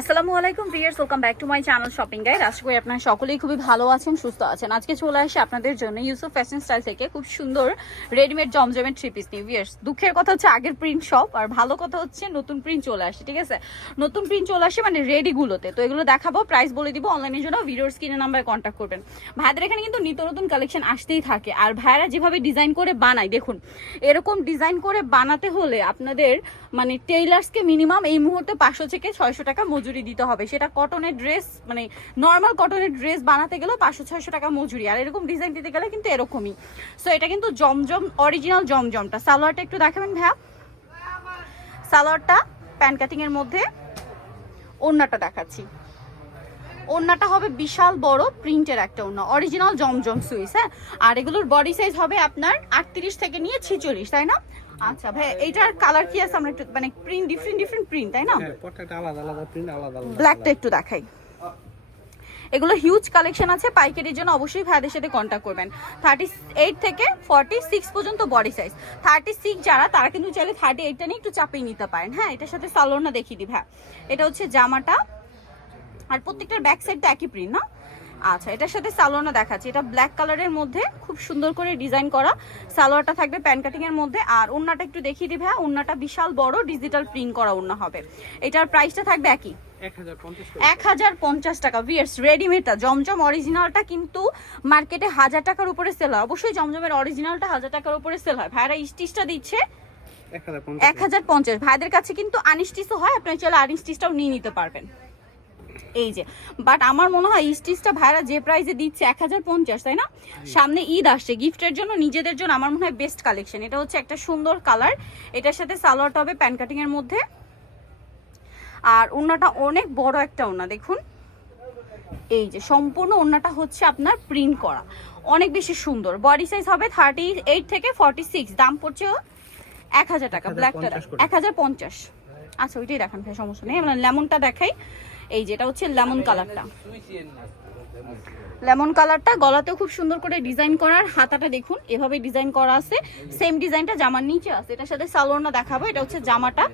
আসসালামু আলাইকুম viewers welcome back to my channel shopping guide আশা করি আপনারা সকলেই খুবই ভালো আছেন, সুস্থ আছেন। আজকে চলে আসে আপনাদের জন্য ইউসুফ ফ্যাশন স্টাইল থেকে খুব সুন্দর রেডিমেড জমজমের থ্রি পিস নিউ ভিয়ার্স দুঃখের কথা হচ্ছে আগের প্রিন্ট সব আর ভালো কথা হচ্ছে নতুন প্রিন্ট চলে আসে, ঠিক আছে? নতুন প্রিন্ট চলে আসে মানে রেডিগুলোতে তো এগুলো দেখাবো প্রাইস বলে দিব অনলাইনের জন্য ভিডিওর স্ক্রিনে নাম্বারে কন্ট্যাক্ট করবেন। ভাইদের এখানে কিন্তু নিত্য নতুন কালেকশন আসতেই থাকে, আর ভাইরা যেভাবে ডিজাইন করে বানায়, দেখুন, এরকম ডিজাইন করে বানাতে হলে আপনাদের মানে টেইলার্সকে মিনিমাম এই মুহূর্তে পাঁচশো থেকে ছয়শো টাকা মজুরি দিতে হবে। সেটা কটনের ড্রেস মানে নর্মাল কটনের ড্রেস বানাতে গেলেও পাঁচশো, ছয়শো টাকা মজুরি। আর এরকম ডিজাইন দিতে গেলে কিন্তু এরকমই। সো এটা কিন্তু জমজম অরিজিনাল জমজমটা। সালোয়ারটা একটু দেখাবেন ভ্যা সালোয়ারটা প্যান্ট কাটিং এর মধ্যে। ওড়নাটা দেখাচ্ছি। ওড়নাটা হবে বিশাল বড় প্রিন্টের একটা ওড়না। অরিজিনাল জমজম সুইস হ্যাঁ? আর এগুলোর বডি সাইজ হবে আপনার আটত্রিশ থেকে নিয়ে ছিচল্লিশ, তাই না? আচ্ছা ভাই এইটার কালার কি আছে? আমরা একটু মানে প্রিন্ট ডিফারেন্ট ডিফারেন্ট প্রিন্ট তাই না? হ্যাঁ প্রত্যেকটা আলাদা আলাদা প্রিন্ট আলাদা আলাদা ব্ল্যাকটা একটু দেখাই। এগুলো হিউজ কালেকশন আছে পাইকারির জন্য অবশ্যই ভাইদের সাথে কন্ট্যাক্ট করবেন। থার্টি এইট থেকে ফর্টি সিক্স পর্যন্ত বডি সাইজ থার্টি সিক্স যারা তারা কিন্তু চাইলে থার্টি এইটটা নিয়ে একটু চাপিয়ে নিতে পারেন। হ্যাঁ এটার সাথে সালোয়ারটা দেখিয়ে দিই হ্যাঁ এটা হচ্ছে জামাটা। আর প্রত্যেকটার ব্যাক সাইডটা একই প্রিন্ট না? আচ্ছা এটার সাথে সালোয়ারটা দেখাচ্ছি। এটা ব্ল্যাক কালারের মধ্যে খুব সুন্দর করে ডিজাইন করা। সালোয়ারটা থাকবে প্যান কাটিং এর মধ্যে। আর ওন্নাটা একটু দেখিয়ে দিবে হ্যাঁ ওন্নাটা বিশাল বড় ডিজিটাল প্রিন্ট করা ওন্না হবে। এটার প্রাইসটা থাকবে একই। এক হাজার পঞ্চাশ টাকা। ভিয়ার্স রেডিমেডটা জমজম অরিজিনালটা কিন্তু মার্কেটে হাজার টাকার উপরে সেল হয়। অবশ্যই জমজমের অরিজিনালটা হাজার টাকার উপরে সেল হয়। ভাইরা স্টিচটা দিচ্ছে এক হাজার পঞ্চাশ ভাইদের কাছে কিন্তু আনস্টিচও হয়। আপনারা চলে আনস্টিচটাও নিয়ে নিতে পারবেন। এই যে বাট আমার মনে হয় স্টিচটা ভাইরা যে প্রাইসে দিচ্ছে এক হাজার পঞ্চাশ তাই না? সামনে ঈদ আসছে গিফটের জন্য নিজেদের জন্য আমার মনে হয় বেস্ট কালেকশন এটা হচ্ছে একটা সুন্দর কালার এটার সাথে সালোয়ারটা হবে প্যান কাটিং এর মধ্যে। আর ওড়নাটা অনেক বড় একটা ওড়না দেখুন। এই যে সম্পূর্ণ ওড়নাটা হচ্ছে আপনার প্রিন্ট করা। অনেক বেশি সুন্দর। বডি সাইজ হবে থার্টি এইট থেকে ফর্টি সিক্স দাম পড়ছে এক হাজার টাকা ব্ল্যাকটা এক হাজার পঞ্চাশ। আচ্ছা ওইটাই দেখান ভাই সমস্যা নেই। আমরা লেমনটা দেখাই। এই যেটা হচ্ছে লেমন কালারটা লেমন কালারটা গলাতেও খুব সুন্দর করে ডিজাইন করার হাতাটা দেখুন এভাবে ডিজাইন করা আছে। সেম ডিজাইনটা জামার নিচে আছে। এটার সাথে সালোয়ারটা দেখাবো এটা হচ্ছে জামাটা।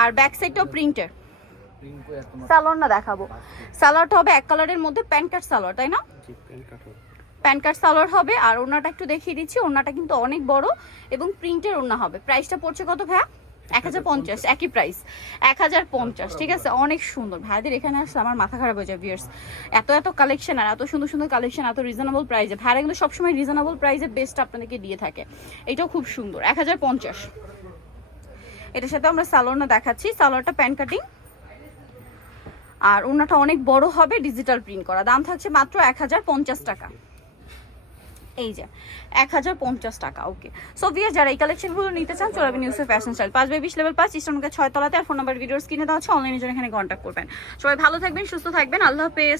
আর ব্যাক সাইডটাও প্রিন্টের সালোয়ারটা দেখাবো। সালোয়ারটা হবে এক কালারের মধ্যে প্যান্ট কাট সালোয়ার তাই না? প্যান কার্ড সালোয়ার হবে। আর ওনাটা একটু দেখিয়ে দিচ্ছি ওনাটা কিন্তু অনেক বড় এবং প্রিন্টের ওনা হবে। প্রাইসটা পড়ছে কত ভাই এক হাজার পঞ্চাশ, একই প্রাইস এক হাজার পঞ্চাশ, ঠিক আছে? অনেক সুন্দর। ভাইদের এখানে আসলে আমার মাথা খারাপ হয়ে যায় ভিয়ার্স এত এত কালেকশন আর এত সুন্দর সুন্দর কালেকশন এত রিজনেবল প্রাইসে ভাইরা কিন্তু সবসময় রিজনেবল প্রাইসে বেস্ট আপনাদেরকে দিয়ে থাকে। এটাও খুব সুন্দর, এক হাজার পঞ্চাশ। এটার সাথে আমরা সালোয়ারটা দেখাচ্ছি। সালোয়ারটা প্যান কাটিং আর ওনাটা অনেক বড় হবে ডিজিটাল প্রিন্ট করা। দাম থাকছে মাত্র এক হাজার পঞ্চাশ টাকা। এই যে, এক হাজার পঞ্চাশ টাকা ওকে সো ভিয়ার যারা এই কালেকশনগুলো নিতে চান, চলে যাবেন নিউজের ফ্যাশন স্টাইল পাঁচ বাই বিশ লেভেল পাঁচ ইস্টার্নকে ছয় তলাতে, আর ফোন নাম্বার ভিডিওস কিনে দেওয়া হচ্ছে অনলাইনের জন্য এখানে কন্ট্যাক্ট করবেন। সবাই ভালো থাকবেন, সুস্থ থাকবেন, আল্লাহ হাফেজ।